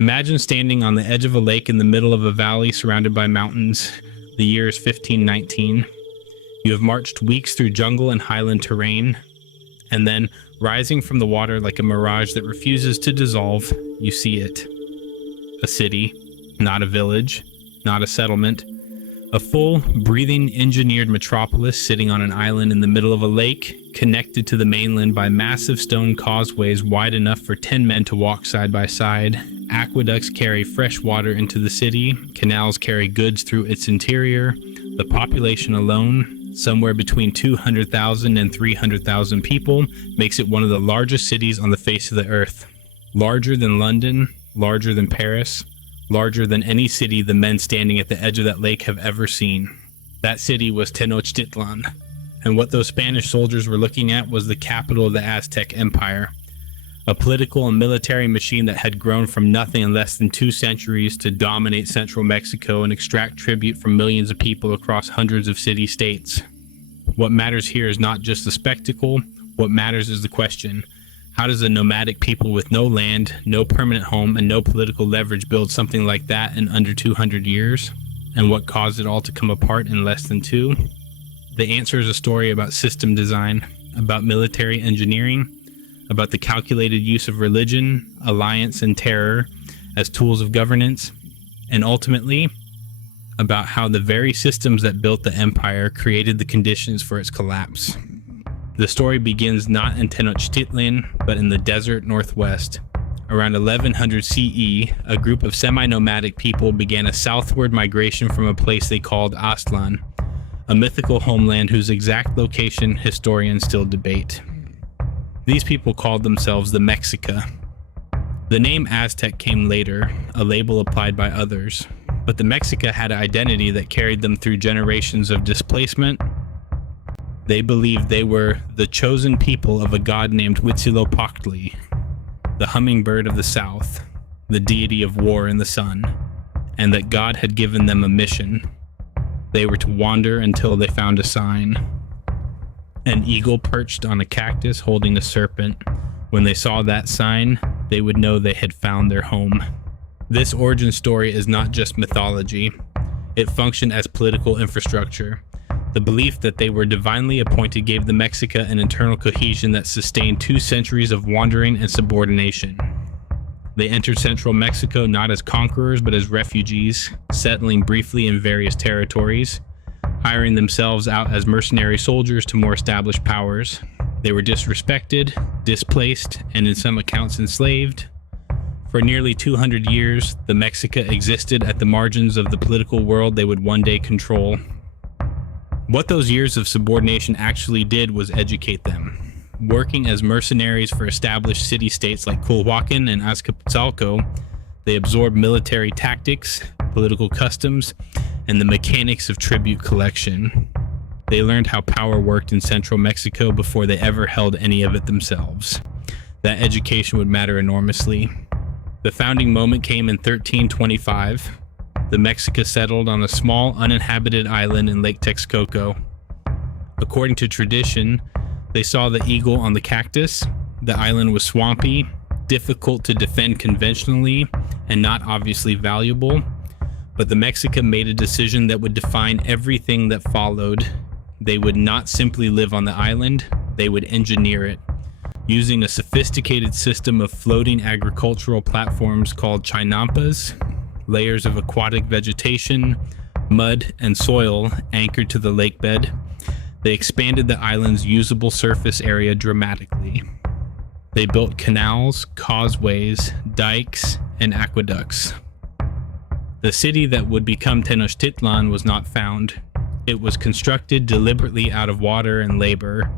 Imagine standing on the edge of a lake in the middle of a valley surrounded by mountains. The year is 1519. You have marched weeks through jungle and highland terrain, and then, rising from the water like a mirage that refuses to dissolve, you see it. A city, not a village, not a settlement. A full, breathing, engineered metropolis sitting on an island in the middle of a lake, connected to the mainland by massive stone causeways wide enough for 10 men to walk side by side. Aqueducts carry fresh water into the city, canals carry goods through its interior. The population alone, somewhere between 200,000 and 300,000 people, makes it one of the largest cities on the face of the earth. Larger than London, larger than Paris, larger than any city the men standing at the edge of that lake have ever seen. That city was Tenochtitlan, and what those Spanish soldiers were looking at was the capital of the Aztec Empire. A political and military machine that had grown from nothing in less than 2 centuries to dominate central Mexico and extract tribute from millions of people across hundreds of city-states. What matters here is not just the spectacle. What matters is the question: how does a nomadic people with no land, no permanent home, and no political leverage build something like that in under 200 years? And what caused it all to come apart in less than 2? The answer is a story about system design, about military engineering, about the calculated use of religion, alliance, and terror as tools of governance, and ultimately, about how the very systems that built the empire created the conditions for its collapse. The story begins not in Tenochtitlan, but in the desert northwest. Around 1100 CE, a group of semi-nomadic people began a southward migration from a place they called Aztlan, a mythical homeland whose exact location historians still debate. These people called themselves the Mexica. The name Aztec came later, a label applied by others, but the Mexica had an identity that carried them through generations of displacement. They believed they were the chosen people of a god named Huitzilopochtli, the hummingbird of the south, the deity of war and the sun, and that God had given them a mission. They were to wander until they found a sign. An eagle perched on a cactus holding a serpent. When they saw that sign, they would know they had found their home. This origin story is not just mythology. It functioned as political infrastructure. The belief that they were divinely appointed gave the Mexica an internal cohesion that sustained 2 centuries of wandering and subordination. They entered central Mexico not as conquerors but as refugees, settling briefly in various territories, hiring themselves out as mercenary soldiers to more established powers. They were disrespected, displaced, and in some accounts enslaved. For nearly 200 years, the Mexica existed at the margins of the political world they would one day control. What those years of subordination actually did was educate them. Working as mercenaries for established city-states like Culhuacan and Azcapotzalco, they absorbed military tactics, political customs, and the mechanics of tribute collection. They learned how power worked in central Mexico before they ever held any of it themselves. That education would matter enormously. The founding moment came in 1325. The Mexica settled on a small, uninhabited island in Lake Texcoco. According to tradition, they saw the eagle on the cactus. The island was swampy, difficult to defend conventionally, and not obviously valuable. But the Mexica made a decision that would define everything that followed. They would not simply live on the island, they would engineer it. Using a sophisticated system of floating agricultural platforms called chinampas, layers of aquatic vegetation, mud, and soil anchored to the lake bed, they expanded the island's usable surface area dramatically. They built canals, causeways, dikes, and aqueducts. The city that would become Tenochtitlan was not found. It was constructed deliberately out of water and labor,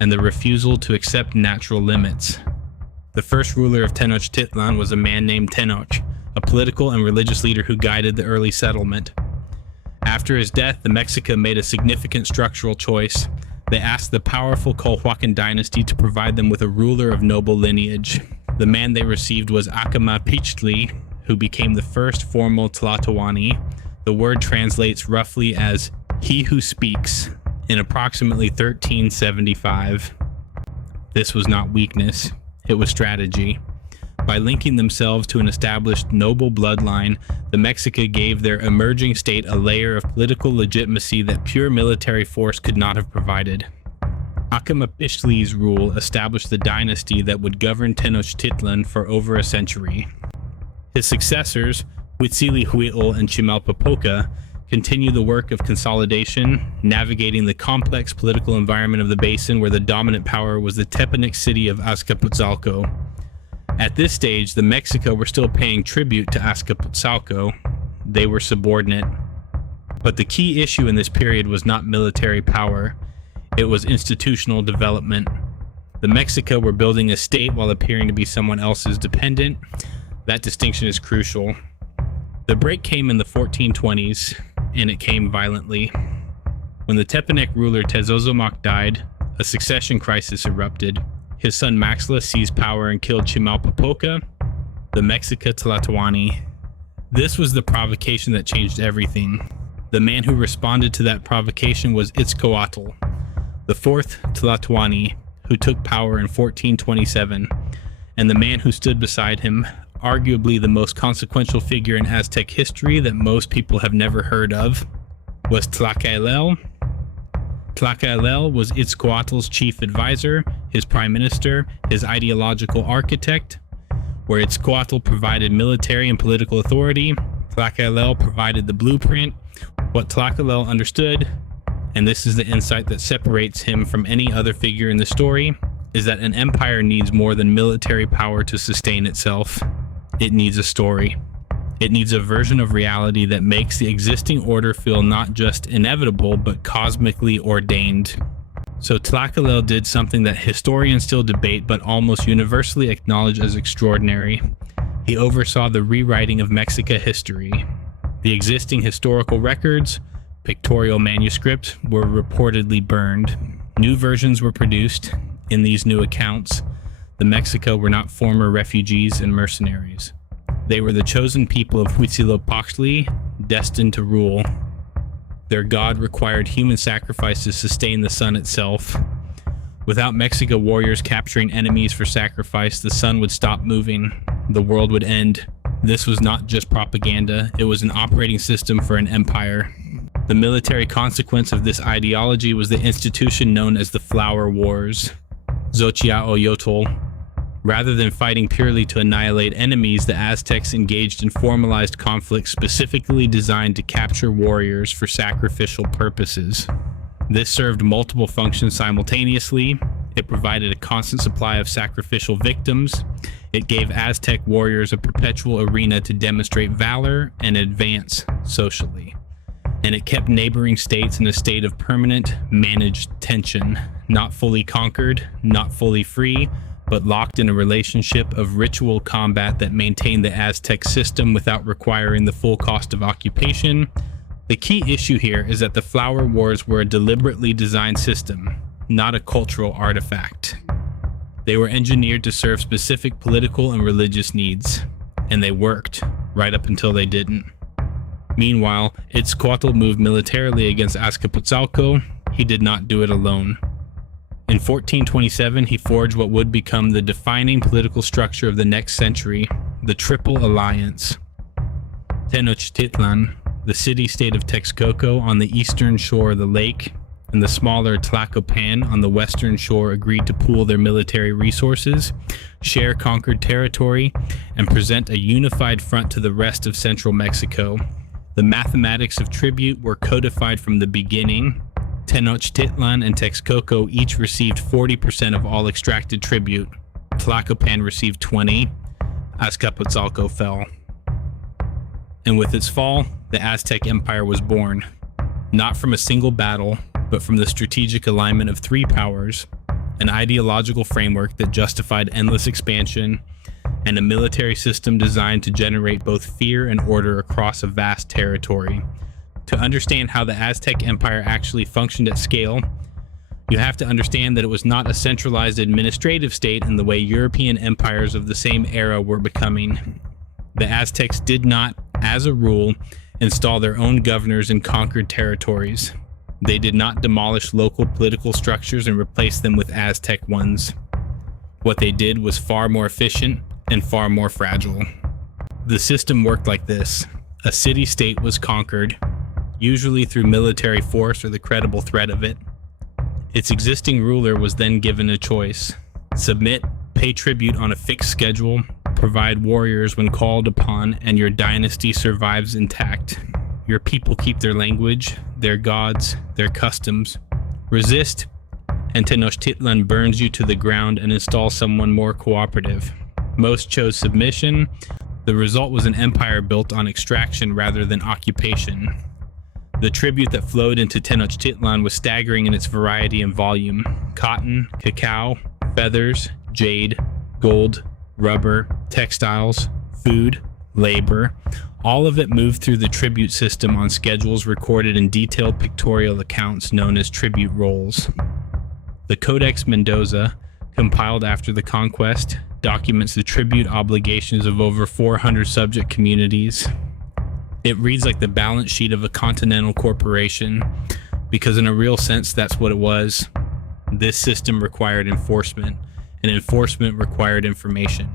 and the refusal to accept natural limits. The first ruler of Tenochtitlan was a man named Tenoch, a political and religious leader who guided the early settlement. After his death, the Mexica made a significant structural choice. They asked the powerful Culhuacan dynasty to provide them with a ruler of noble lineage. The man they received was Acamapichtli, who became the first formal Tlatoani. The word translates roughly as "he who speaks" in approximately 1375. This was not weakness, it was strategy. By linking themselves to an established noble bloodline, the Mexica gave their emerging state a layer of political legitimacy that pure military force could not have provided. Acamapishli's rule established the dynasty that would govern Tenochtitlan for over a century. His successors, Huitzilihuitl and Chimalpopoca, continue the work of consolidation, navigating the complex political environment of the basin where the dominant power was the Tepanec city of Azcapotzalco. At this stage, the Mexica were still paying tribute to Azcapotzalco. They were subordinate. But the key issue in this period was not military power, it was institutional development. The Mexica were building a state while appearing to be someone else's dependent. That distinction is crucial. The break came in the 1420s, and it came violently. When the Tepanec ruler Tezozomoc died, a succession crisis erupted. His son Maxla seized power and killed Chimalpopoca, the Mexica Tlatoani. This was the provocation that changed everything. The man who responded to that provocation was Itzcoatl, the fourth Tlatoani, who took power in 1427, and the man who stood beside him, arguably the most consequential figure in Aztec history that most people have never heard of, was Tlacaelel. Tlacaelel was Itzcoatl's chief advisor, his prime minister, his ideological architect. Where Itzcoatl provided military and political authority, Tlacaelel provided the blueprint. What Tlacaelel understood, and this is the insight that separates him from any other figure in the story, is that an empire needs more than military power to sustain itself. It needs a story. It needs a version of reality that makes the existing order feel not just inevitable, but cosmically ordained. So Tlacaelel did something that historians still debate, but almost universally acknowledge as extraordinary. He oversaw the rewriting of Mexica history. The existing historical records, pictorial manuscripts, were reportedly burned. New versions were produced. In these new accounts, the Mexica were not former refugees and mercenaries. They were the chosen people of Huitzilopochtli, destined to rule. Their god required human sacrifice to sustain the sun itself. Without Mexica warriors capturing enemies for sacrifice, the sun would stop moving. The world would end. This was not just propaganda, it was an operating system for an empire. The military consequence of this ideology was the institution known as the Flower Wars, Xochiaoyotl. Rather than fighting purely to annihilate enemies, the Aztecs engaged in formalized conflicts specifically designed to capture warriors for sacrificial purposes. This served multiple functions simultaneously. It provided a constant supply of sacrificial victims. It gave Aztec warriors a perpetual arena to demonstrate valor and advance socially. And it kept neighboring states in a state of permanent, managed tension, not fully conquered, not fully free, but locked in a relationship of ritual combat that maintained the Aztec system without requiring the full cost of occupation. The key issue here is that the Flower Wars were a deliberately designed system, not a cultural artifact. They were engineered to serve specific political and religious needs, and they worked, right up until they didn't. Meanwhile, Itzcoatl moved militarily against Azcapotzalco. He did not do it alone. In 1427, he forged what would become the defining political structure of the next century, the Triple Alliance. Tenochtitlan, the city-state of Texcoco on the eastern shore of the lake, and the smaller Tlacopan on the western shore agreed to pool their military resources, share conquered territory, and present a unified front to the rest of central Mexico. The mathematics of tribute were codified from the beginning. Tenochtitlan and Texcoco each received 40% of all extracted tribute. Tlacopan received 20%. Azcapotzalco fell. And with its fall, the Aztec Empire was born. Not from a single battle, but from the strategic alignment of three powers, an ideological framework that justified endless expansion, and a military system designed to generate both fear and order across a vast territory. To understand how the Aztec Empire actually functioned at scale, you have to understand that it was not a centralized administrative state in the way European empires of the same era were becoming. The Aztecs did not, as a rule, install their own governors in conquered territories. They did not demolish local political structures and replace them with Aztec ones. What they did was far more efficient, and far more fragile. The system worked like this. A city-state was conquered, usually through military force or the credible threat of it. Its existing ruler was then given a choice: submit, pay tribute on a fixed schedule, provide warriors when called upon, and your dynasty survives intact. Your people keep their language, their gods, their customs. Resist, and Tenochtitlan burns you to the ground and installs someone more cooperative. Most chose submission. The result was an empire built on extraction rather than occupation. The tribute that flowed into Tenochtitlan was staggering in its variety and volume: cotton, cacao, feathers, jade, gold, rubber, textiles, food, labor. All of it moved through the tribute system on schedules recorded in detailed pictorial accounts known as tribute rolls. The Codex Mendoza, compiled after the conquest, documents the tribute obligations of over 400 subject communities. It reads like the balance sheet of a continental corporation, because in a real sense that's what it was. This system required enforcement, and enforcement required information.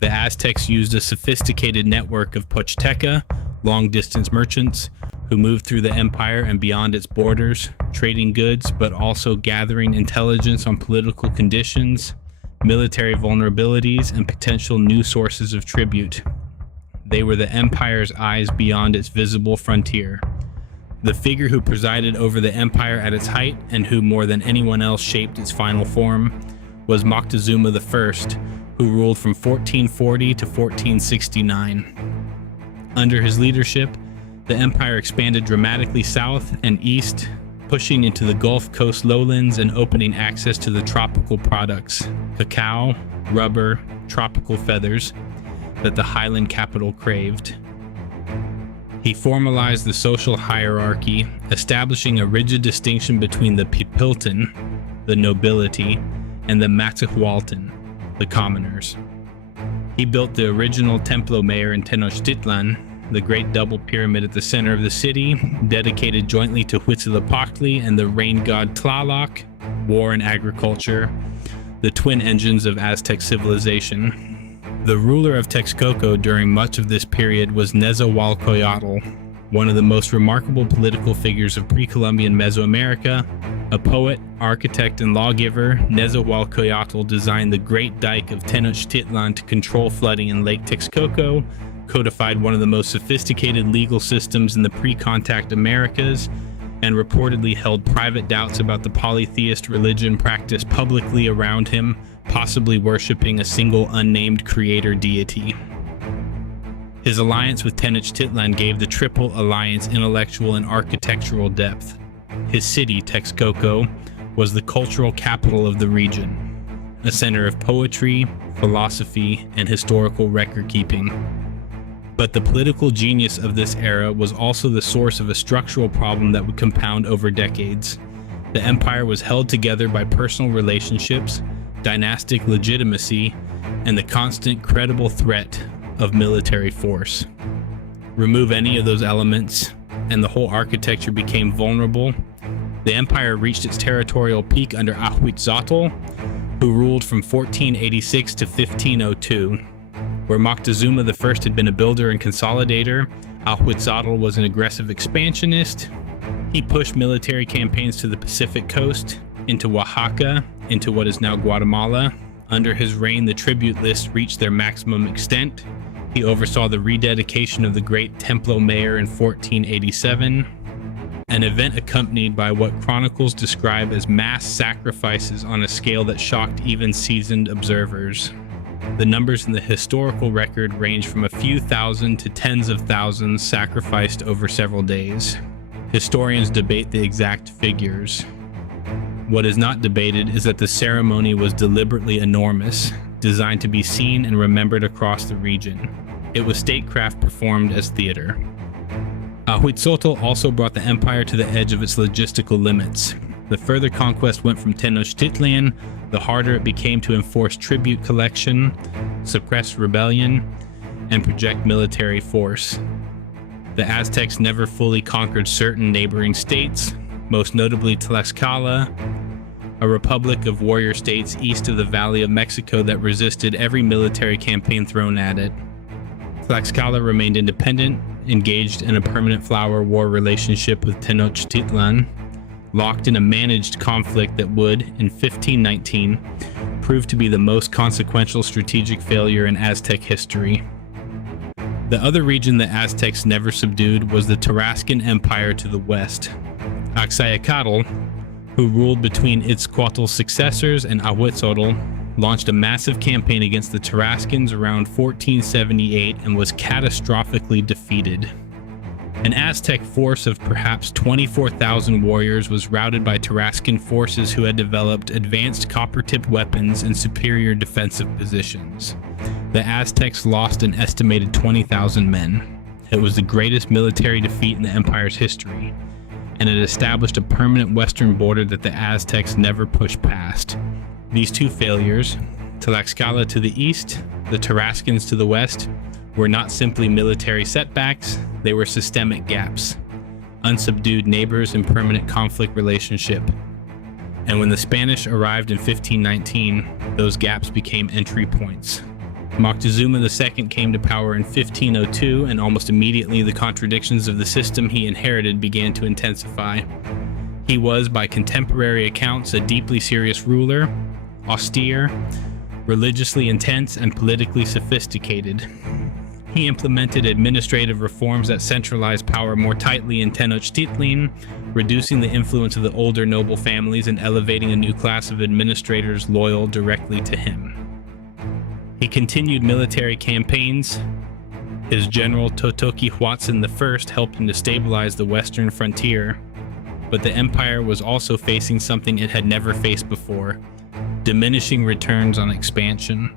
The Aztecs used a sophisticated network of Pochteca, long-distance merchants, who moved through the empire and beyond its borders, trading goods but also gathering intelligence on political conditions, military vulnerabilities, and potential new sources of tribute. They were the empire's eyes beyond its visible frontier. The figure who presided over the empire at its height, and who more than anyone else shaped its final form, was Moctezuma I, who ruled from 1440 to 1469. Under his leadership, the empire expanded dramatically south and east, pushing into the Gulf Coast lowlands and opening access to the tropical products, cacao, rubber, tropical feathers, that the highland capital craved. He formalized the social hierarchy, establishing a rigid distinction between the Pipiltin, the nobility, and the Matahualtin, the commoners. He built the original Templo Mayor in Tenochtitlan, the great double pyramid at the center of the city, dedicated jointly to Huitzilopochtli and the rain god Tlaloc, war and agriculture, the twin engines of Aztec civilization. The ruler of Texcoco during much of this period was Nezahualcoyotl, one of the most remarkable political figures of pre-Columbian Mesoamerica. A poet, architect, and lawgiver, Nezahualcoyotl designed the Great Dike of Tenochtitlan to control flooding in Lake Texcoco, codified one of the most sophisticated legal systems in the pre-contact Americas, and reportedly held private doubts about the polytheist religion practiced publicly around him, possibly worshipping a single unnamed creator deity. His alliance with Tenochtitlan gave the Triple Alliance intellectual and architectural depth. His city, Texcoco, was the cultural capital of the region, a center of poetry, philosophy, and historical record-keeping. But the political genius of this era was also the source of a structural problem that would compound over decades. The empire was held together by personal relationships, dynastic legitimacy, and the constant credible threat of military force. Remove any of those elements, and the whole architecture became vulnerable. The empire reached its territorial peak under Ahuitzotl, who ruled from 1486 to 1502. Where Moctezuma I had been a builder and consolidator, Ahuitzotl was an aggressive expansionist. He pushed military campaigns to the Pacific coast, into Oaxaca, into what is now Guatemala. Under his reign, the tribute lists reached their maximum extent. He oversaw the rededication of the great Templo Mayor in 1487, an event accompanied by what chronicles describe as mass sacrifices on a scale that shocked even seasoned observers. The numbers in the historical record range from a few thousand to tens of thousands sacrificed over several days. Historians debate the exact figures. What is not debated is that the ceremony was deliberately enormous, designed to be seen and remembered across the region. It was statecraft performed as theater. Ahuitzotl also brought the empire to the edge of its logistical limits. The further conquest went from Tenochtitlan, the harder it became to enforce tribute collection, suppress rebellion, and project military force. The Aztecs never fully conquered certain neighboring states, most notably Tlaxcala, a republic of warrior states east of the Valley of Mexico that resisted every military campaign thrown at it. Tlaxcala remained independent, engaged in a permanent flower war relationship with Tenochtitlan, locked in a managed conflict that would, in 1519, prove to be the most consequential strategic failure in Aztec history. The other region the Aztecs never subdued was the Tarascan Empire to the west. Axayacatl, who ruled between Itzcoatl's successors and Ahuitzotl, launched a massive campaign against the Tarascans around 1478 and was catastrophically defeated. An Aztec force of perhaps 24,000 warriors was routed by Tarascan forces who had developed advanced copper-tipped weapons and superior defensive positions. The Aztecs lost an estimated 20,000 men. It was the greatest military defeat in the empire's history, and it established a permanent western border that the Aztecs never pushed past. These two failures, Tlaxcala to the east, the Tarascans to the west, were not simply military setbacks, they were systemic gaps, unsubdued neighbors in permanent conflict relationship. And when the Spanish arrived in 1519, those gaps became entry points. Moctezuma II came to power in 1502, and almost immediately the contradictions of the system he inherited began to intensify. He was, by contemporary accounts, a deeply serious ruler, austere, religiously intense, and politically sophisticated. He implemented administrative reforms that centralized power more tightly in Tenochtitlan, reducing the influence of the older noble families and elevating a new class of administrators loyal directly to him. He continued military campaigns. His general Totokihuatzin I helped him to stabilize the western frontier, but the empire was also facing something it had never faced before: diminishing returns on expansion.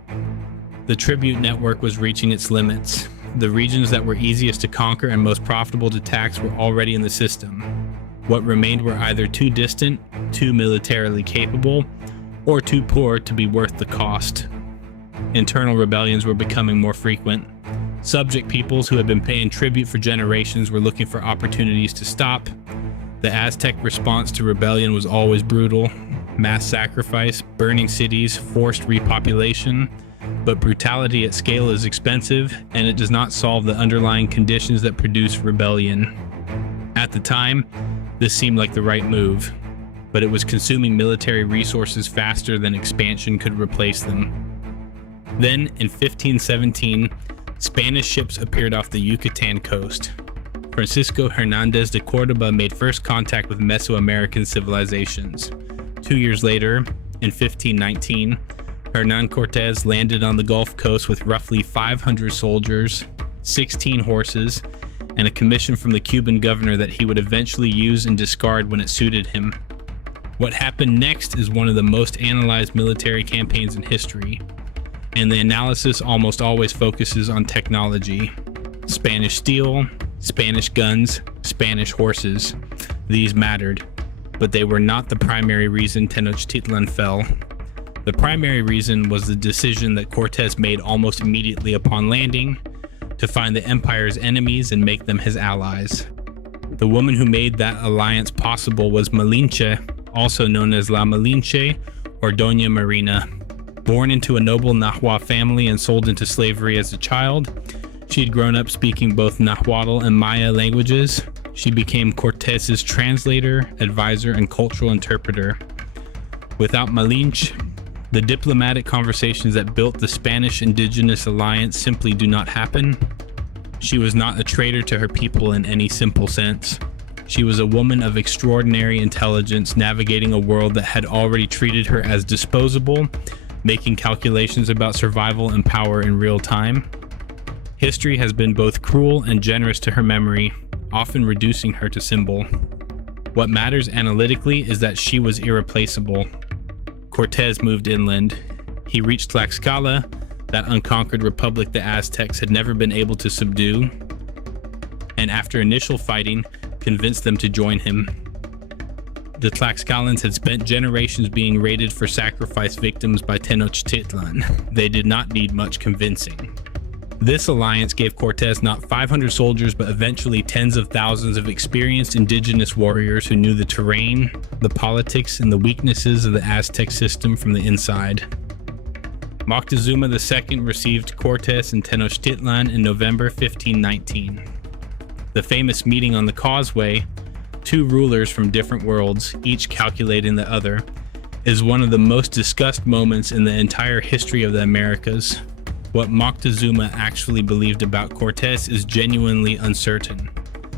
The tribute network was reaching its limits. The regions that were easiest to conquer and most profitable to tax were already in the system. What remained were either too distant, too militarily capable, or too poor to be worth the cost. Internal rebellions were becoming more frequent. Subject peoples who had been paying tribute for generations were looking for opportunities to stop. The Aztec response to rebellion was always brutal: mass sacrifice, burning cities, forced repopulation. But brutality at scale is expensive, and it does not solve the underlying conditions that produce rebellion. At the time, this seemed like the right move, but it was consuming military resources faster than expansion could replace them. Then, in 1517, Spanish ships appeared off the Yucatan coast. Francisco Hernandez de Cordoba made first contact with Mesoamerican civilizations. 2 years later, in 1519, Hernan Cortés landed on the Gulf Coast with roughly 500 soldiers, 16 horses, and a commission from the Cuban governor that he would eventually use and discard when it suited him. What happened next is one of the most analyzed military campaigns in history, and the analysis almost always focuses on technology. Spanish steel, Spanish guns, Spanish horses. These mattered, but they were not the primary reason Tenochtitlan fell. The primary reason was the decision that Cortés made almost immediately upon landing to find the empire's enemies and make them his allies. The woman who made that alliance possible was Malinche, also known as La Malinche or Doña Marina. Born into a noble Nahua family and sold into slavery as a child, she had grown up speaking both Nahuatl and Maya languages. She became Cortés's translator, advisor, and cultural interpreter. Without Malinche, the diplomatic conversations that built the Spanish Indigenous Alliance simply do not happen. She was not a traitor to her people in any simple sense. She was a woman of extraordinary intelligence navigating a world that had already treated her as disposable, making calculations about survival and power in real time. History has been both cruel and generous to her memory, often reducing her to symbol. What matters analytically is that she was irreplaceable. Cortés moved inland. He reached Tlaxcala, that unconquered republic the Aztecs had never been able to subdue, and after initial fighting, convinced them to join him. The Tlaxcalans had spent generations being raided for sacrifice victims by Tenochtitlan. They did not need much convincing. This alliance gave Cortez not 500 soldiers, but eventually tens of thousands of experienced indigenous warriors who knew the terrain, the politics, and the weaknesses of the Aztec system from the inside. Moctezuma II received Cortez and Tenochtitlan in November 1519. The famous meeting on the causeway, two rulers from different worlds, each calculating the other, is one of the most discussed moments in the entire history of the Americas. What Moctezuma actually believed about Cortez is genuinely uncertain.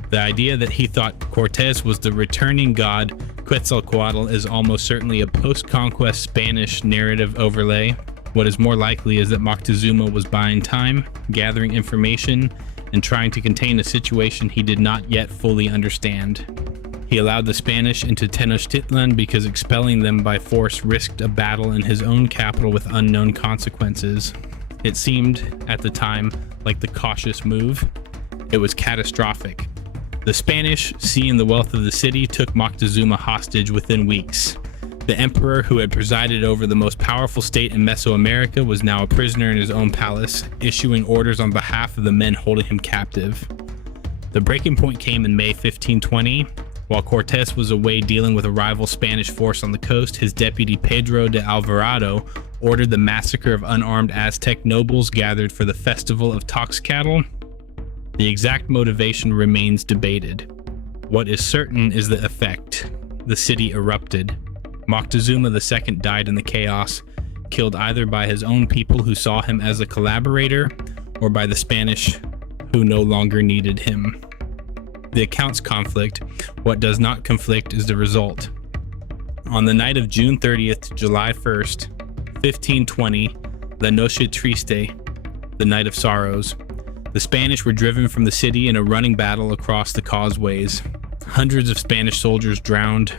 The idea that he thought Cortez was the returning god Quetzalcoatl is almost certainly a post-conquest Spanish narrative overlay. What is more likely is that Moctezuma was buying time, gathering information, and trying to contain a situation he did not yet fully understand. He allowed the Spanish into Tenochtitlan because expelling them by force risked a battle in his own capital with unknown consequences. It seemed, at the time, like the cautious move. It was catastrophic. The Spanish, seeing the wealth of the city, took Moctezuma hostage within weeks. The emperor, who had presided over the most powerful state in Mesoamerica, was now a prisoner in his own palace, issuing orders on behalf of the men holding him captive. The breaking point came in May 1520. While Cortez was away dealing with a rival Spanish force on the coast, his deputy Pedro de Alvarado ordered the massacre of unarmed Aztec nobles gathered for the festival of Toxcatl. The exact motivation remains debated. What is certain is the effect. The city erupted. Moctezuma II died in the chaos, killed either by his own people who saw him as a collaborator, or by the Spanish who no longer needed him. The accounts conflict. What does not conflict is the result. On the night of June 30th to July 1st, 1520, La Noche Triste, the Night of Sorrows, the Spanish were driven from the city in a running battle across the causeways. Hundreds of Spanish soldiers drowned,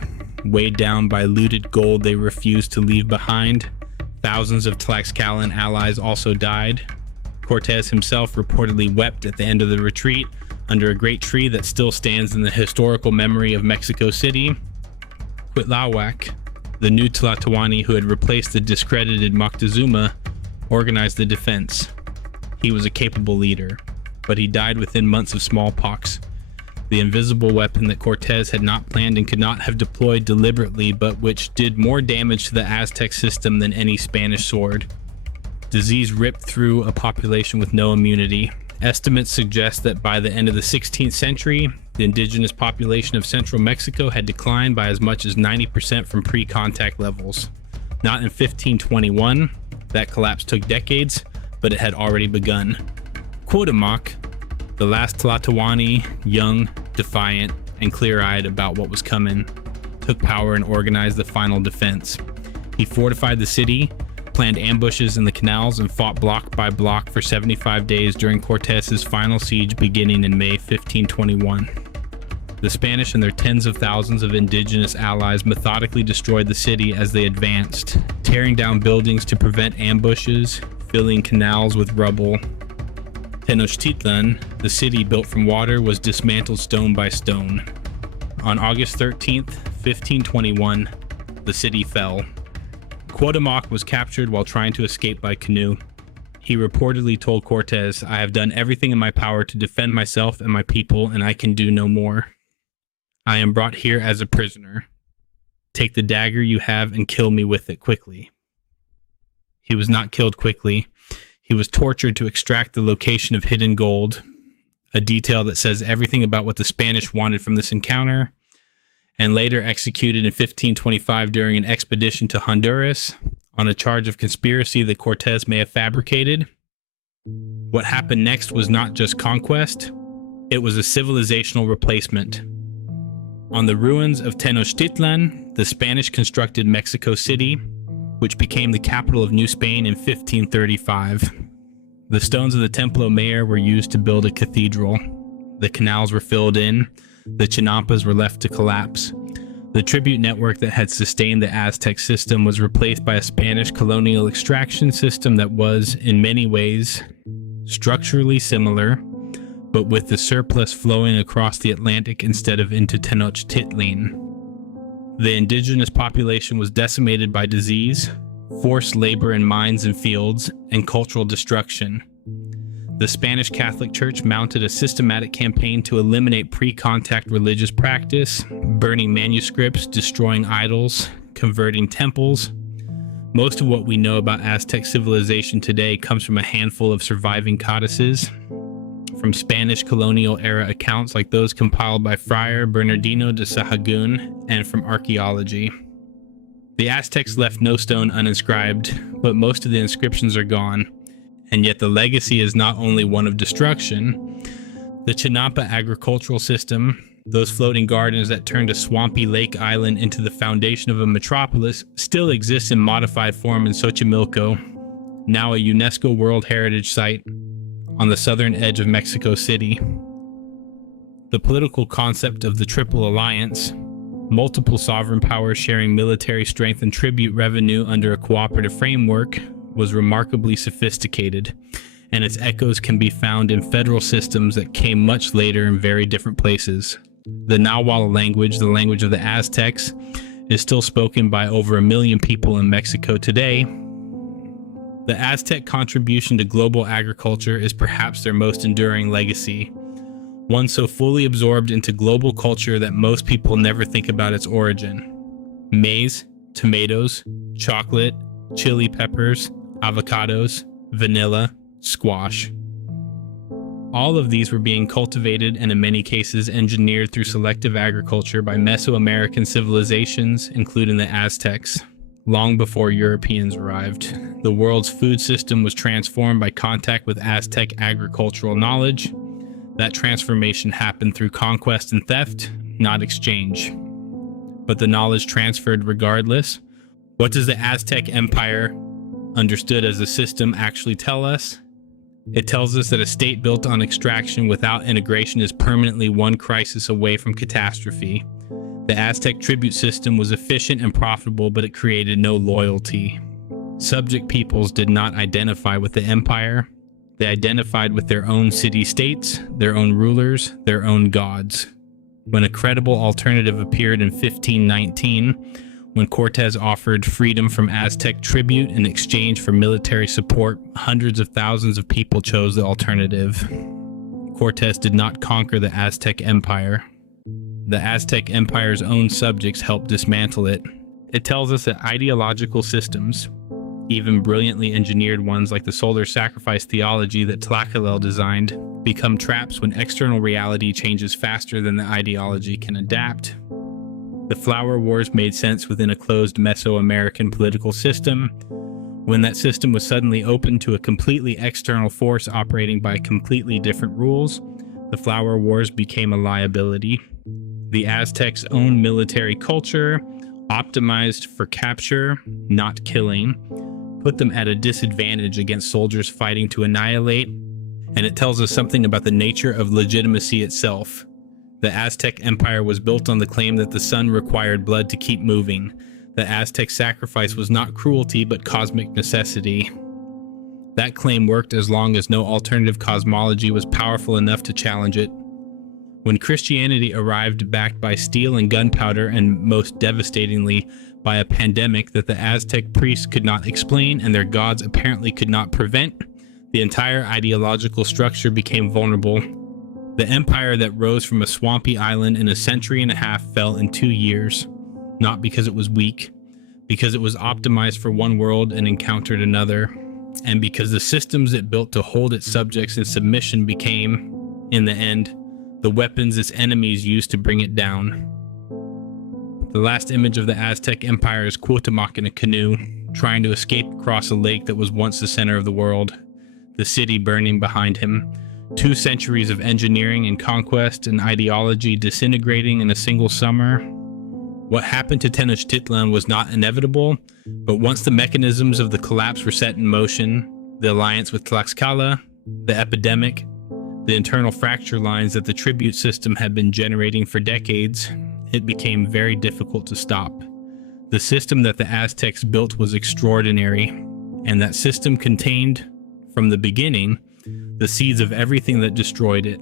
weighed down by looted gold they refused to leave behind. Thousands of Tlaxcalan allies also died. Cortez himself reportedly wept at the end of the retreat under a great tree that still stands in the historical memory of Mexico City. Cuitlahuac, the new Tlatoani who had replaced the discredited Moctezuma, organized the defense. He was a capable leader, but he died within months of smallpox, the invisible weapon that Cortez had not planned and could not have deployed deliberately, but which did more damage to the Aztec system than any Spanish sword. Disease ripped through a population with no immunity. Estimates suggest that by the end of the 16th century, the indigenous population of central Mexico had declined by as much as 90% from pre-contact levels. Not in 1521, that collapse took decades, but it had already begun. Cuauhtémoc, the last Tlatoani, young, defiant, and clear-eyed about what was coming, took power and organized the final defense. He fortified the city, planned ambushes in the canals, and fought block by block for 75 days during Cortez's final siege beginning in May 1521. The Spanish and their tens of thousands of indigenous allies methodically destroyed the city as they advanced, tearing down buildings to prevent ambushes, filling canals with rubble. Tenochtitlan, the city built from water, was dismantled stone by stone. On August 13th, 1521, the city fell. Cuauhtémoc was captured while trying to escape by canoe. He reportedly told Cortez, "I have done everything in my power to defend myself and my people, and I can do no more. I am brought here as a prisoner. Take the dagger you have and kill me with it quickly." He was not killed quickly. He was tortured to extract the location of hidden gold, a detail that says everything about what the Spanish wanted from this encounter, and later executed in 1525 during an expedition to Honduras on a charge of conspiracy that Cortez may have fabricated. What happened next was not just conquest, it was a civilizational replacement. On the ruins of Tenochtitlan, the Spanish constructed Mexico City, which became the capital of New Spain in 1535. The stones of the Templo Mayor were used to build a cathedral. The canals were filled in. The chinampas were left to collapse. The tribute network that had sustained the Aztec system was replaced by a Spanish colonial extraction system that was, in many ways, structurally similar, but with the surplus flowing across the Atlantic instead of into Tenochtitlan. The indigenous population was decimated by disease, forced labor in mines and fields, and cultural destruction. The Spanish Catholic Church mounted a systematic campaign to eliminate pre-contact religious practice, burning manuscripts, destroying idols, converting temples. Most of what we know about Aztec civilization today comes from a handful of surviving codices, from Spanish colonial-era accounts like those compiled by Friar Bernardino de Sahagún, and from archaeology. The Aztecs left no stone uninscribed, but most of the inscriptions are gone, and yet the legacy is not only one of destruction. The Chinampa agricultural system, those floating gardens that turned a swampy lake island into the foundation of a metropolis, still exists in modified form in Xochimilco, now a UNESCO World Heritage Site on the southern edge of Mexico City. The political concept of the Triple Alliance, multiple sovereign powers sharing military strength and tribute revenue under a cooperative framework, was remarkably sophisticated, and its echoes can be found in federal systems that came much later in very different places. The Nahuatl language, the language of the Aztecs, is still spoken by over 1 million people in Mexico today. The Aztec contribution to global agriculture is perhaps their most enduring legacy, one so fully absorbed into global culture that most people never think about its origin. Maize, tomatoes, chocolate, chili peppers, avocados, vanilla, squash. All of these were being cultivated and in many cases engineered through selective agriculture by Mesoamerican civilizations, including the Aztecs. Long before Europeans arrived, the world's food system was transformed by contact with Aztec agricultural knowledge. That transformation happened through conquest and theft, not exchange. But the knowledge transferred regardless. What does the Aztec Empire, understood as a system, actually tell us? It tells us that a state built on extraction without integration is permanently one crisis away from catastrophe. The Aztec tribute system was efficient and profitable, but it created no loyalty. Subject peoples did not identify with the empire. They identified with their own city-states, their own rulers, their own gods. When a credible alternative appeared in 1519, when Cortés offered freedom from Aztec tribute in exchange for military support, hundreds of thousands of people chose the alternative. Cortés did not conquer the Aztec Empire. The Aztec Empire's own subjects helped dismantle it. It tells us that ideological systems, even brilliantly engineered ones like the solar sacrifice theology that Tlacaelel designed, become traps when external reality changes faster than the ideology can adapt. The Flower Wars made sense within a closed Mesoamerican political system. When that system was suddenly opened to a completely external force operating by completely different rules, the Flower Wars became a liability. The Aztecs' own military culture, optimized for capture, not killing, put them at a disadvantage against soldiers fighting to annihilate, and it tells us something about the nature of legitimacy itself. The Aztec Empire was built on the claim that the sun required blood to keep moving. The Aztec sacrifice was not cruelty, but cosmic necessity. That claim worked as long as no alternative cosmology was powerful enough to challenge it. When Christianity arrived backed by steel and gunpowder, and most devastatingly by a pandemic that the Aztec priests could not explain and their gods apparently could not prevent, the entire ideological structure became vulnerable. The empire that rose from a swampy island in a century and a half fell in 2 years, not because it was weak, because it was optimized for one world and encountered another, and because the systems it built to hold its subjects in submission became, in the end, the weapons its enemies used to bring it down. The last image of the Aztec Empire is Cuauhtémoc in a canoe, trying to escape across a lake that was once the center of the world, the city burning behind him. 2 centuries of engineering and conquest and ideology disintegrating in a single summer. What happened to Tenochtitlan was not inevitable, but once the mechanisms of the collapse were set in motion, the alliance with Tlaxcala, the epidemic, the internal fracture lines that the tribute system had been generating for decades, it became very difficult to stop. The system that the Aztecs built was extraordinary, and that system contained, from the beginning, the seeds of everything that destroyed it.